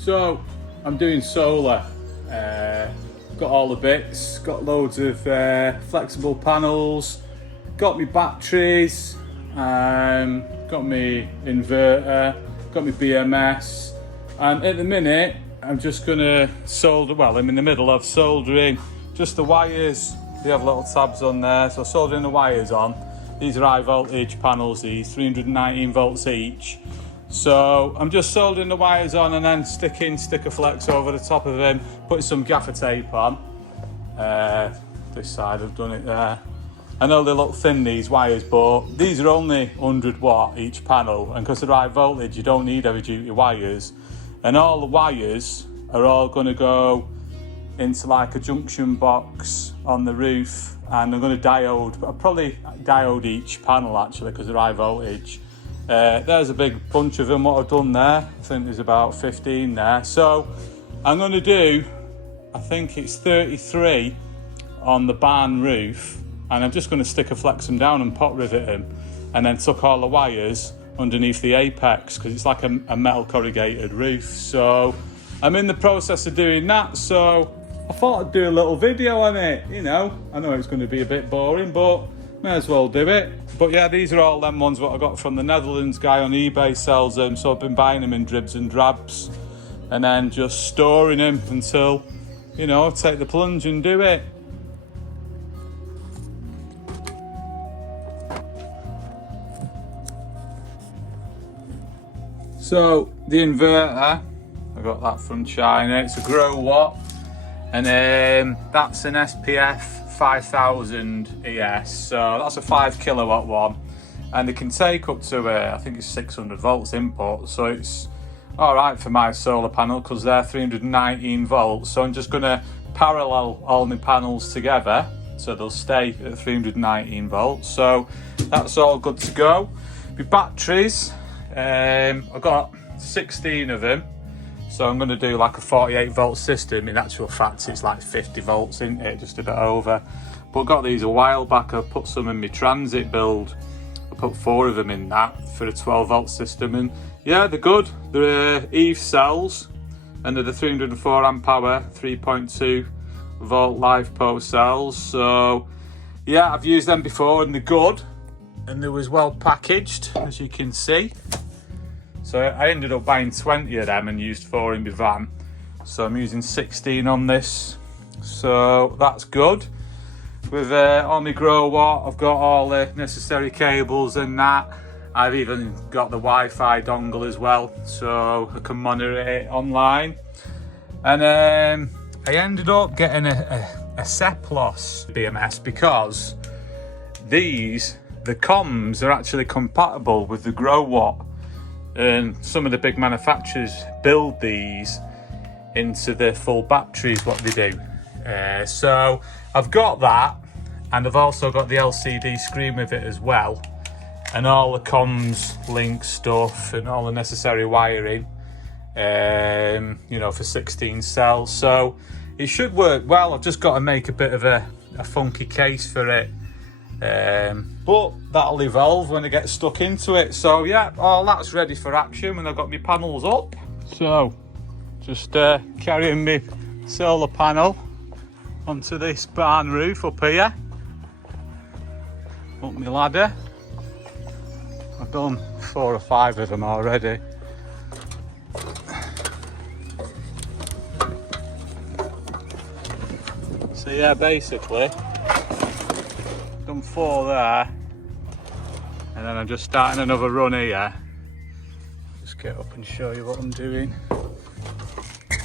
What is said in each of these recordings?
So I'm doing solar, got all the bits, got loads of flexible panels, got me batteries, got me inverter, got me BMS, and at the minute I'm just gonna solder, well I'm in the middle of soldering just the wires. They have little tabs on there, so soldering the wires on. These are high voltage panels, these 319 volts each. So I'm just soldering the wires on and then sticking sticker flex over the top of them, putting some gaffer tape on. This side I've done it there. I know they look thin, these wires, but these are only 100 watt each panel, and because they're high voltage you don't need heavy duty wires. And all the wires are all going to go into like a junction box on the roof, and I'm going to diode, I'll probably diode each panel actually because they're high voltage. There's a big bunch of them, what I've done there. I think there's about 15 there. So I'm going to do, I think it's 33 on the barn roof, and I'm just going to sticker flex them down and pot rivet them, and then tuck all the wires underneath the apex because it's like a metal corrugated roof. So I'm in the process of doing that, so I thought I'd do a little video on it, you know. I know it's going to be a bit boring, but may as well do it. But yeah, these are all them ones what I got from the Netherlands. Guy on eBay sells them, so I've been buying them in dribs and drabs and then just storing them until, you know, take the plunge and do it. So the inverter, I got that from China. It's a Growatt, and that's an SPF 5000 ES, so that's a 5 kilowatt one, and it can take up to I think it's 600 volts input, so it's all right for my solar panel because they're 319 volts. So I'm just going to parallel all my panels together so they'll stay at 319 volts. So that's all good to go. My batteries, I've got 16 of them. So I'm going to do like a 48 volt system. In actual fact, it's like 50 volts, isn't it? Just a bit over. But I got these a while back. I put some in my transit build. I put 4 of them in that for a 12 volt system. And yeah, they're good. They're EVE cells. And they're the 304 amp hour, 3.2 volt LiFePO cells. So yeah, I've used them before and they're good. And they was well packaged, as you can see. So I ended up buying 20 of them and used 4 in my van. So I'm using 16 on this. So that's good. With all my Growatt, I've got all the necessary cables and that. I've even got the Wi-Fi dongle as well, so I can monitor it online. And I ended up getting a Seplos BMS because the comms are actually compatible with the Growatt. And some of the big manufacturers build these into the full batteries, what they do. So I've got that, and I've also got the LCD screen with it as well, and all the comms link stuff and all the necessary wiring, you know, for 16 cells. So it should work well. I've just got to make a bit of a funky case for it. But that'll evolve when I get stuck into it. So yeah, all that's ready for action when I've got my panels up. So just carrying my solar panel onto this barn roof up here, up my ladder. I've done 4 or 5 of them already. So yeah, basically done 4 there, and then I'm just starting another run here. Just get up and show you what I'm doing.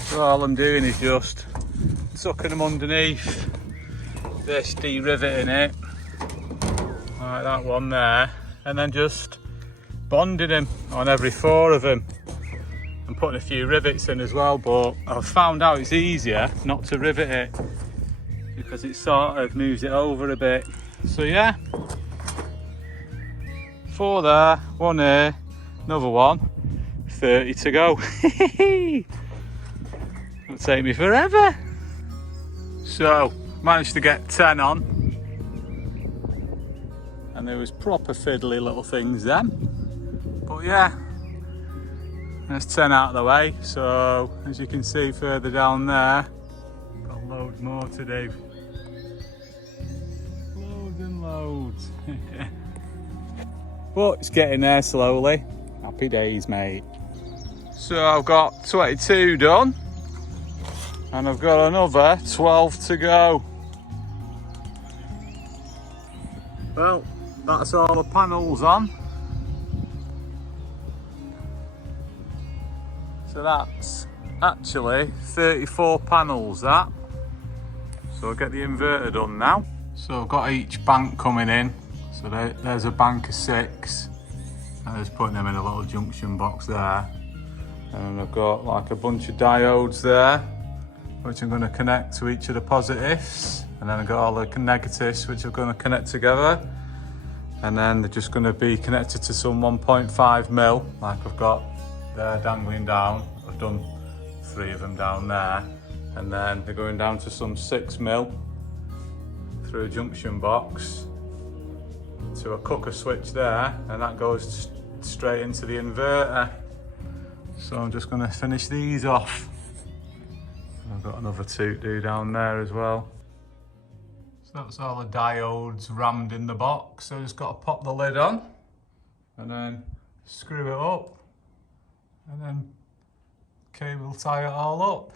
So all I'm doing is just tucking them underneath this, de-riveting it like that one there, and then just bonding them on every 4 of them and putting a few rivets in as well. But I've found out it's easier not to rivet it because it sort of moves it over a bit. So yeah, 4 there, 1 here, another one, 30 to go. It'll take me forever. So managed to get 10 on, and there was proper fiddly little things then. But yeah, There's 10 out of the way. So as you can see further down there, got loads more to do. Loads and loads. But it's getting there slowly. Happy days, mate. So I've got 22 done. And I've got another 12 to go. Well, that's all the panels on. So that's actually 34 panels that. So I'll get the inverter done now. So I've got each bank coming in. So there's a bank of 6. And just putting them in a little junction box there. And I've got like a bunch of diodes there, which I'm going to connect to each of the positives. And then I've got all the negatives, which I'm going to connect together. And then they're just going to be connected to some 1.5 mil, like I've got there dangling down. I've done 3 of them down there. And then they're going down to some 6 mil through a junction box to a cooker switch there. And that goes straight into the inverter. So I'm just going to finish these off. I've got another 2 to do down there as well. So that's all the diodes rammed in the box. So I just got to pop the lid on and then screw it up and then cable tie it all up.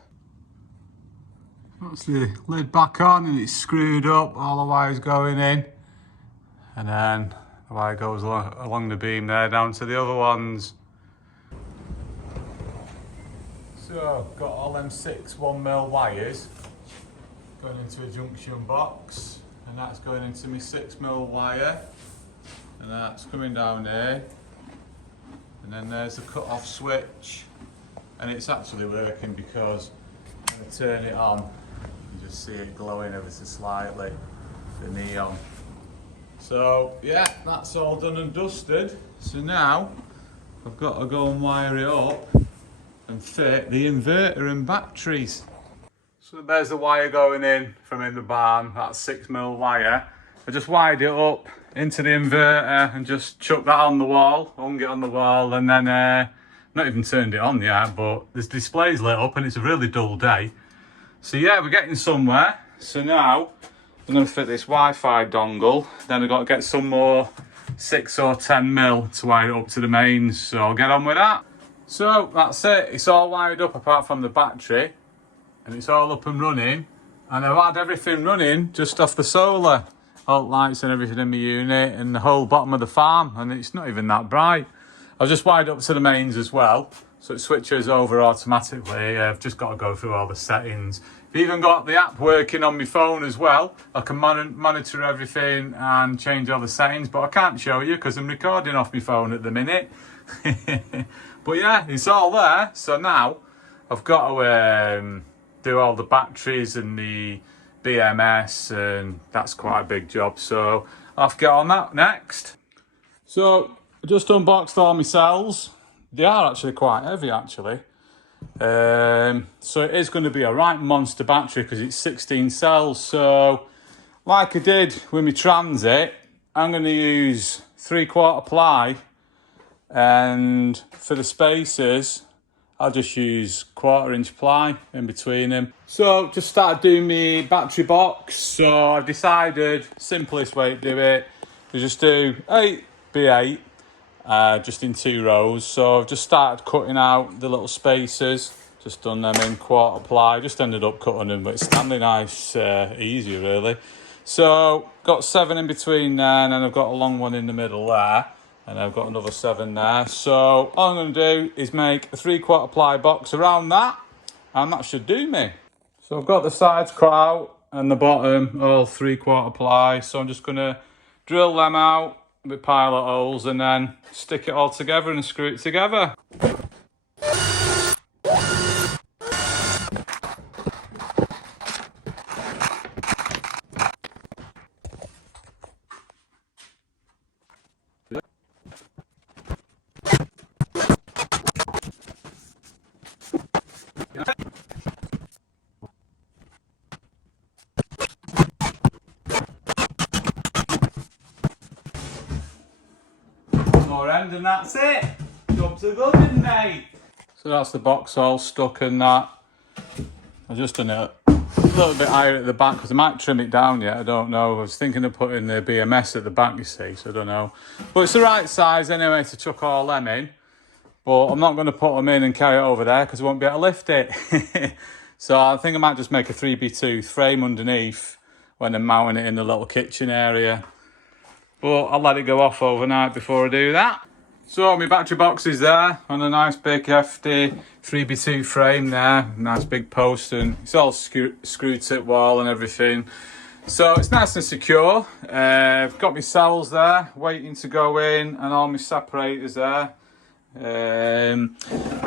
That's the lid back on and it's screwed up, all the wires going in. And then the wire goes along the beam there down to the other ones. So I've got all them 6 1mm wires going into a junction box, and that's going into my 6mm wire, and that's coming down here, and then there's the cut off switch, and it's actually working because when I turn it on you just see it glowing ever so slightly, the neon. So yeah, that's all done and dusted. So now I've got to go and wire it up and fit the inverter and batteries. So there's the wire going in from in the barn, that's 6mm wire. I just wired it up into the inverter and just chucked that on the wall, hung it on the wall, and then not even turned it on yet, but this display's lit up and it's a really dull day. So yeah, we're getting somewhere. So now I'm going to fit this Wi-Fi dongle, then I've got to get some more 6 or 10mm to wire it up to the mains, so I'll get on with that. So that's it, it's all wired up apart from the battery, and it's all up and running, and I've had everything running just off the solar, all lights and everything in my unit and the whole bottom of the farm, and it's not even that bright. I've just wired up to the mains as well, so it switches over automatically. I've just got to go through all the settings. I've even got the app working on my phone as well. I can monitor everything and change all the settings, but I can't show you because I'm recording off my phone at the minute. But yeah, it's all there. So now I've got to do all the batteries and the BMS, and that's quite a big job. So I'll have to get on that next. So I just unboxed all my cells. They are actually quite heavy actually. So it is going to be a right monster battery because it's 16 cells. So like I did with my Transit, I'm going to use 3/4 ply, and for the spacers I'll just use 1/4" ply in between them. So just started doing my battery box. So I've decided simplest way to do it is just do 8x8 just in 2 rows. So I've just started cutting out the little spacers, just done them in 1/4 ply, just ended up cutting them, but it's standing nice, easy really. So got 7 in between there, and then I've got a long one in the middle there, and I've got another 7 there. So all I'm going to do is make a 3/4 ply box around that, and that should do me. So I've got the sides cut out and the bottom all 3/4 ply, so I'm just going to drill them out with pilot holes and then stick it all together and screw it together. More end and that's it. Job's a good one, mate. So that's the box all stuck in that. I've just done it a little bit higher at the back because I might trim it down yet, I don't know. I was thinking of putting the BMS at the back, you see, so I don't know. But it's the right size anyway to chuck all them in. But I'm not going to put them in and carry it over there because I won't be able to lift it. So I think I might just make a 3x2 frame underneath when I'm mounting it in the little kitchen area. But I'll let it go off overnight before I do that. So my battery box is there on a nice big hefty 3x2 frame there. Nice big post, and it's all screwed to the wall and everything. So it's nice and secure. I've got my cells there waiting to go in and all my separators there.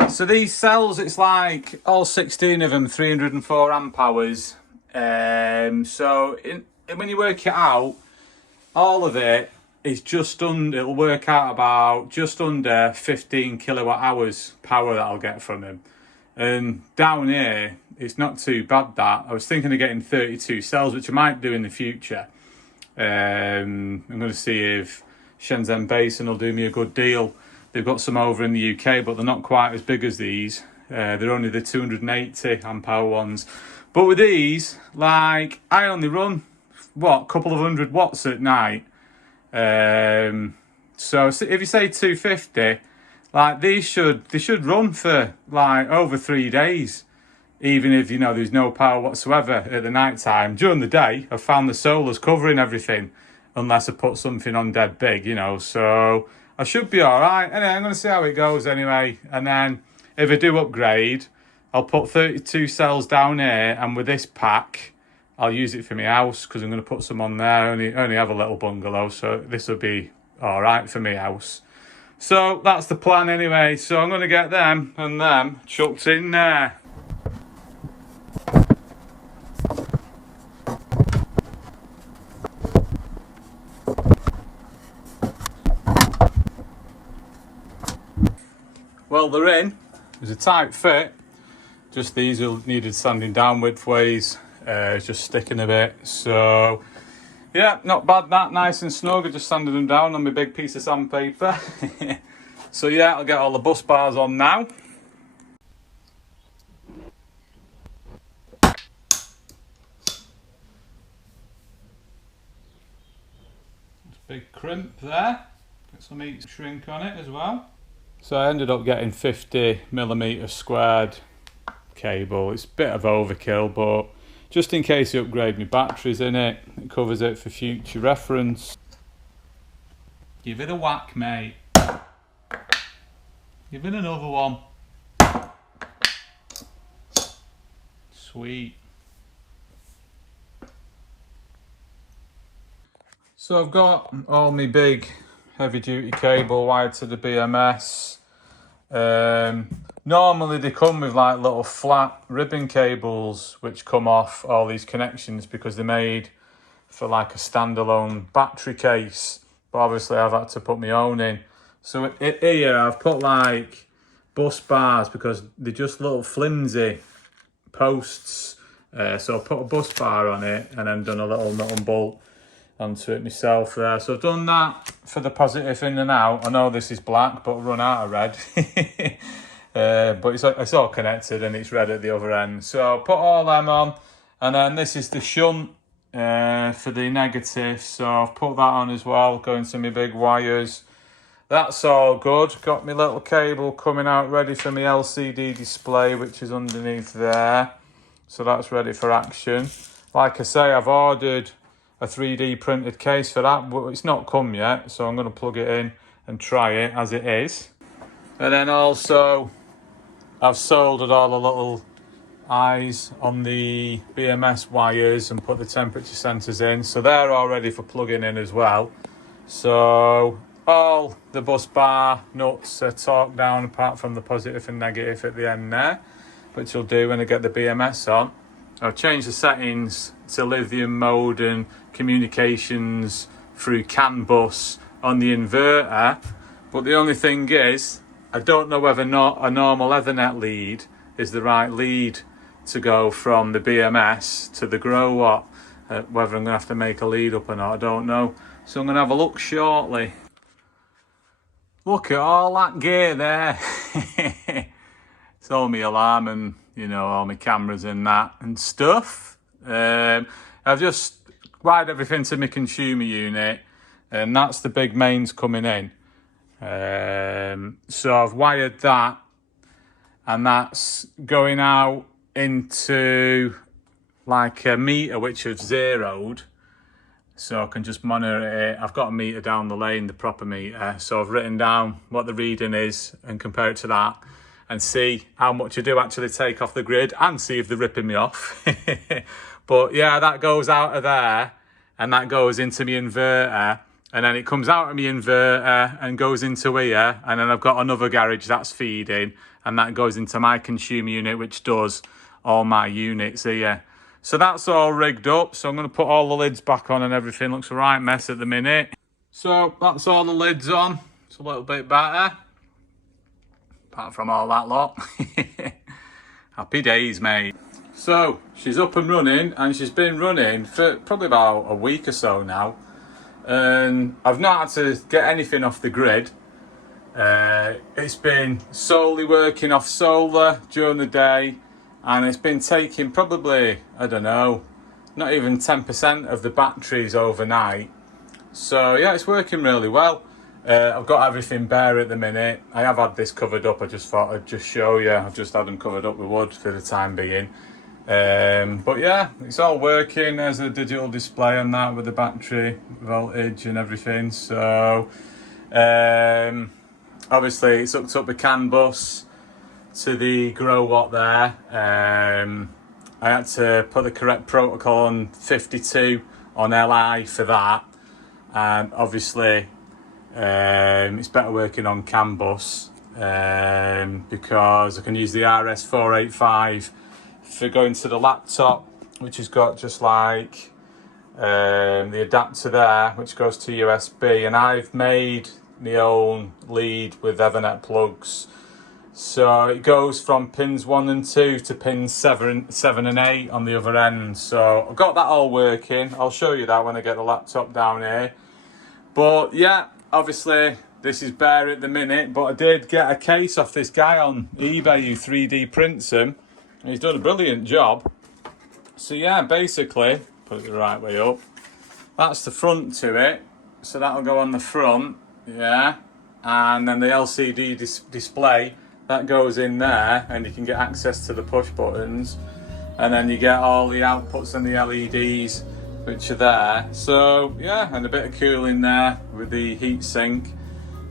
So these cells, it's like all 16 of them 304 amp hours. So when you work it out, all of it is it'll work out about just under 15 kilowatt hours power that I'll get from them. And down here, it's not too bad that. I was thinking of getting 32 cells, which I might do in the future. I'm going to see if Shenzhen Basin will do me a good deal. They've got some over in the UK, but they're not quite as big as these. They're only the 280 amp hour ones. But with these, like, I only run, a couple of 100 watts at night. So if you say 250, like, they should run for, like, over 3 days. Even if, there's no power whatsoever at the night time. During the day, I've found the solar's covering everything, unless I put something on dead big, so I should be all right. Anyway, I'm going to see how it goes anyway. And then if I do upgrade, I'll put 32 cells down here. And with this pack, I'll use it for my house because I'm going to put some on there. I only have a little bungalow, so this will be all right for my house. So that's the plan anyway. So I'm going to get them and them chucked in there. Well, they're in. There's a tight fit. Just these needed sanding down widthways. It's just sticking a bit. So, yeah, not bad that. Nice and snug. I just sanded them down on my big piece of sandpaper. So, yeah, I'll get all the bus bars on now. Big crimp there. Get some heat shrink on it as well. So I ended up getting 50mm squared cable. It's a bit of overkill, but just in case you upgrade my batteries in it, it covers it for future reference. Give it a whack, mate. Give it another one. Sweet. So I've got all my big heavy duty cable wired to the BMS. Normally they come with like little flat ribbon cables which come off all these connections because they're made for like a standalone battery case, but obviously I've had to put my own in. So here I've put like bus bars because they're just little flimsy posts. So I put a bus bar on it and then done a little nut and bolt onto it myself there. So I've done that for the positive in and out. I know this is black, but I've run out of red. But it's all connected and it's red at the other end. So I'll put all them on. And then this is the shunt for the negative. So I've put that on as well, going to my big wires. That's all good. Got my little cable coming out ready for my LCD display, which is underneath there. So that's ready for action. Like I say, I've ordered a 3D printed case for that, but it's not come yet, so I'm going to plug it in and try it as it is. And then also I've soldered all the little eyes on the BMS wires and put the temperature sensors in, so they're all ready for plugging in as well. So all the bus bar nuts are torqued down apart from the positive and negative at the end there, which will do when I get the BMS on. I've changed the settings to lithium mode and communications through CANbus on the inverter, but the only thing is I don't know whether not a normal Ethernet lead is the right lead to go from the BMS to the Growatt. Whether I'm going to have to make a lead up or not, I don't know. So I'm going to have a look shortly. Look at all that gear there. It's all my alarm and, you know, all my cameras and that and stuff. I've just wired everything to my consumer unit, and that's the big mains coming in. So I've wired that, and that's going out into like a meter which I've zeroed, so I can just monitor it. I've got a meter down the lane, the proper meter, so I've written down what the reading is and compare it to that and see how much I do actually take off the grid and see if they're ripping me off. But yeah, that goes out of there and that goes into my inverter, and then it comes out of my inverter and goes into here, and then I've got another garage that's feeding, and that goes into my consumer unit, which does all my units here. So that's all rigged up. So I'm going to put all the lids back on and everything. Looks a right mess at the minute. So that's all the lids on. It's a little bit better. Apart from all that lot. Happy days, mate. So she's up and running, and she's been running for probably about a week or so now. And I've not had to get anything off the grid. It's been solely working off solar during the day, and it's been taking probably, I don't know, not even 10% of the batteries overnight. So yeah, it's working really well. I've got everything bare at the minute. I have had this covered up. I just thought I'd just show you. I've just had them covered up with wood for the time being. But yeah, it's all working. There's a digital display on that with the battery voltage and everything. So obviously it's hooked up the CANbus to the Growatt there. I had to put the correct protocol on 52 on LI for that, and obviously it's better working on CANbus because I can use the RS485 for going to the laptop, which has got just like the adapter there, which goes to USB, and I've made my own lead with Ethernet plugs. So it goes from pins 1 and 2 to pins 7 and 8 on the other end. So I've got that all working. I'll show you that when I get the laptop down here. But yeah, obviously this is bare at the minute, but I did get a case off this guy on eBay who 3D prints them. And he's done a brilliant job. So yeah, basically, put it the right way up. That's the front to it. So that'll go on the front, yeah. And then the LCD display, that goes in there, and you can get access to the push buttons. And then you get all the outputs and the LEDs, which are there. So yeah, and a bit of cooling there with the heat sink.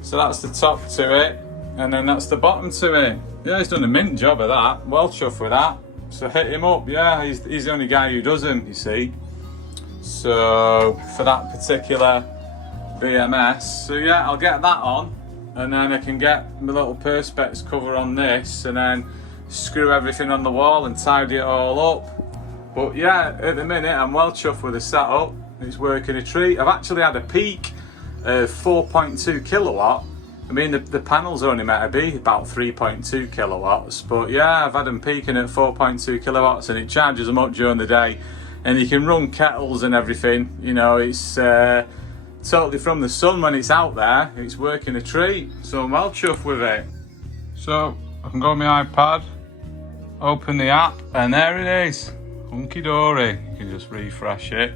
So that's the top to it, and then that's the bottom to it. Yeah, he's done a mint job of that. Well chuffed with that. So hit him up. Yeah, he's the only guy who does them, you see. So for that particular BMS. So yeah, I'll get that on, and then I can get my little perspex cover on this, and then screw everything on the wall and tidy it all up. But yeah, at the minute I'm well chuffed with the setup. It's working a treat. I've actually had a peak of 4.2 kilowatt. I mean, the panels only meant to be about 3.2 kilowatts, but yeah, I've had them peaking at 4.2 kilowatts, and it charges them up during the day, and you can run kettles and everything. You know, it's totally from the sun when it's out there. It's working a treat, so I'm well chuffed with it. So I can go on my iPad, open the app, and there it is, hunky dory. You can just refresh it.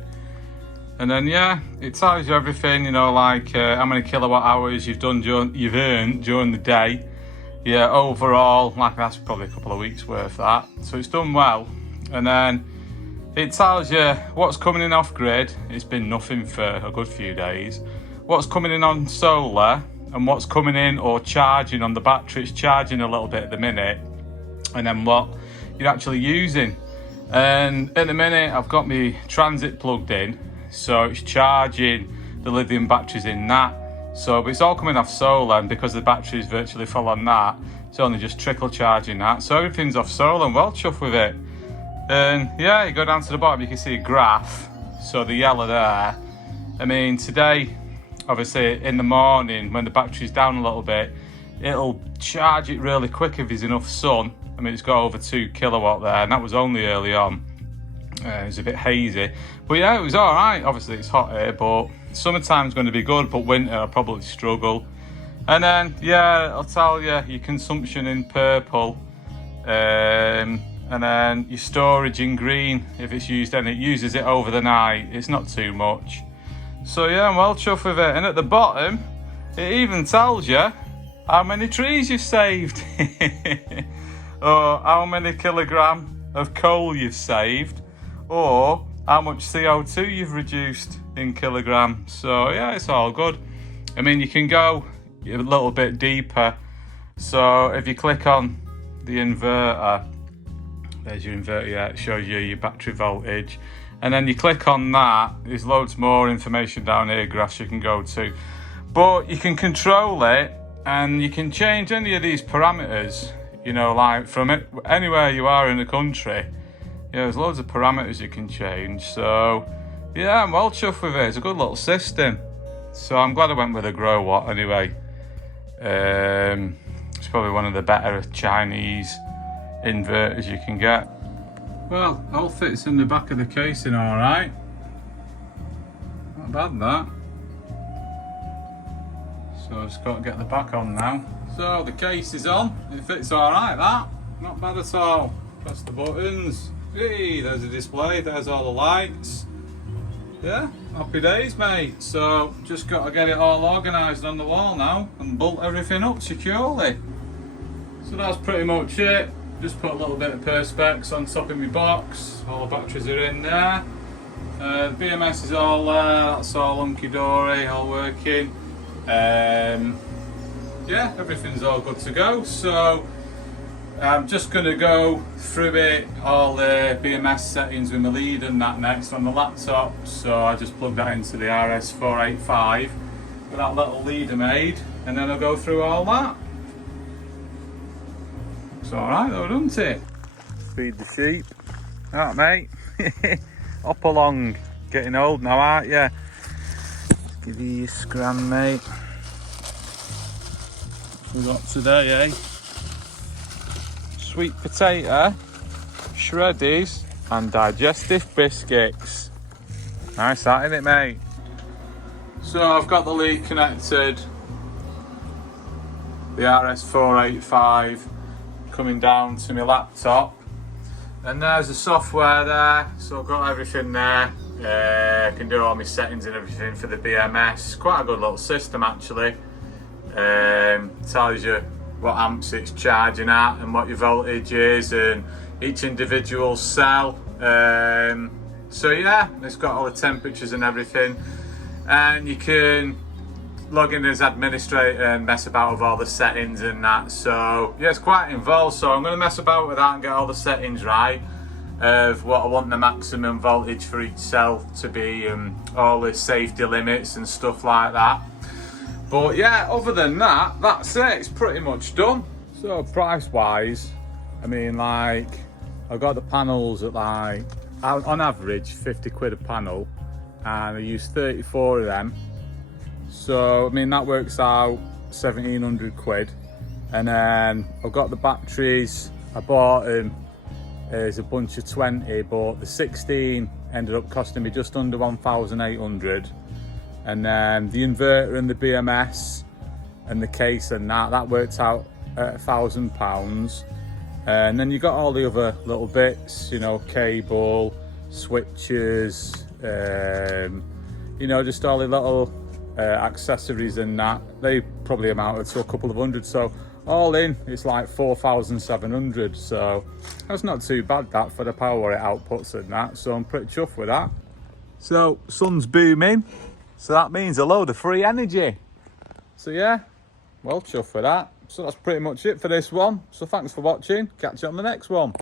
And then yeah, it tells you everything, you know, like how many kilowatt hours you've earned during the day. Yeah, overall, like that's probably a couple of weeks worth that. So it's done well. And then it tells you what's coming in off grid. It's been nothing for a good few days. What's coming in on solar, and what's coming in or charging on the battery. It's charging a little bit at the minute. And then what you're actually using. And at the minute, I've got my transit plugged in. So it's charging the lithium batteries in that. So but it's all coming off solar, and because the battery is virtually full on that, it's only just trickle charging that. So everything's off solar, and well chuffed with it. And yeah, you go down to the bottom, you can see a graph. So the yellow there. I mean, today, obviously in the morning when the battery's down a little bit, it'll charge it really quick if there's enough sun. I mean, it's got over 2 kilowatt there, and that was only early on. It was a bit hazy, but yeah, it was all right. Obviously it's hot here, but summertime's going to be good, but winter I'll probably struggle. And then yeah, I'll tell you your consumption in purple. And then your storage in green, if it's used, and it uses it over the night. It's not too much. So yeah, I'm well chuffed with it. And at the bottom, it even tells you how many trees you've saved. Or how many kilogram of coal you've saved. Or how much CO2 you've reduced in kilograms. So yeah, it's all good. I mean, you can go a little bit deeper. So if you click on the inverter, there's your inverter, yeah, it shows you your battery voltage. And then you click on that, there's loads more information down here, graphs you can go to. But you can control it and you can change any of these parameters, you know, like from anywhere you are in the country. Yeah, there's loads of parameters you can change. So yeah, I'm well chuffed with it. It's a good little system. So I'm glad I went with a Growatt anyway. It's probably one of the better Chinese inverters you can get. Well, all fits in the back of the casing all right. Not bad that. So I've just got to get the back on now. So the case is on. It fits all right, that. Not bad at all. Press the buttons. Hey, there's the display. There's all the lights. Yeah, happy days, mate. So just got to get it all organised on the wall now and bolt everything up securely. So that's pretty much it. Just put a little bit of perspex on top of my box. All the batteries are in there. The BMS is all there. That's all hunky-dory, all working. Yeah, everything's all good to go. So I'm just going to go through it, all the BMS settings with my lead and that next on the laptop. So I just plug that into the RS485 with that little leader made, and then I'll go through all that. It's alright though, doesn't it? Feed the sheep. Alright, mate. Up along. Getting old now, aren't you? Give you your scram, mate. We got today, eh? Sweet potato, shreddies, and digestive biscuits. Nice that, isn't it, mate? So I've got the lead connected. The RS485 coming down to my laptop, and there's the software there, so I've got everything there. I can do all my settings and everything for the BMS. Quite a good little system actually. Tells you what amps it's charging at and what your voltage is and each individual cell. So yeah, it's got all the temperatures and everything, and you can log in as administrator and mess about with all the settings and that. So yeah, it's quite involved, so I'm going to mess about with that and get all the settings right of what I want the maximum voltage for each cell to be, and all the safety limits and stuff like that. But yeah, other than that, that's it. It's pretty much done. So price wise, I mean, like, I've got the panels at like, on average, 50 quid a panel, and I use 34 of them. So, I mean, that works out 1,700 quid. And then I've got the batteries. I bought them as a bunch of 20, but the 16 ended up costing me just under 1,800. And then the inverter and the BMS and the case and that worked out at £1,000. And then you got all the other little bits, you know, cable, switches, you know, just all the little accessories and that. They probably amounted to a couple of hundred. So all in, it's like 4,700. So that's not too bad, that, for the power it outputs and that. So I'm pretty chuffed with that. So sun's booming, so that means a load of free energy. So yeah, well chuffed for that. So that's pretty much it for this one. So thanks for watching. Catch you on the next one.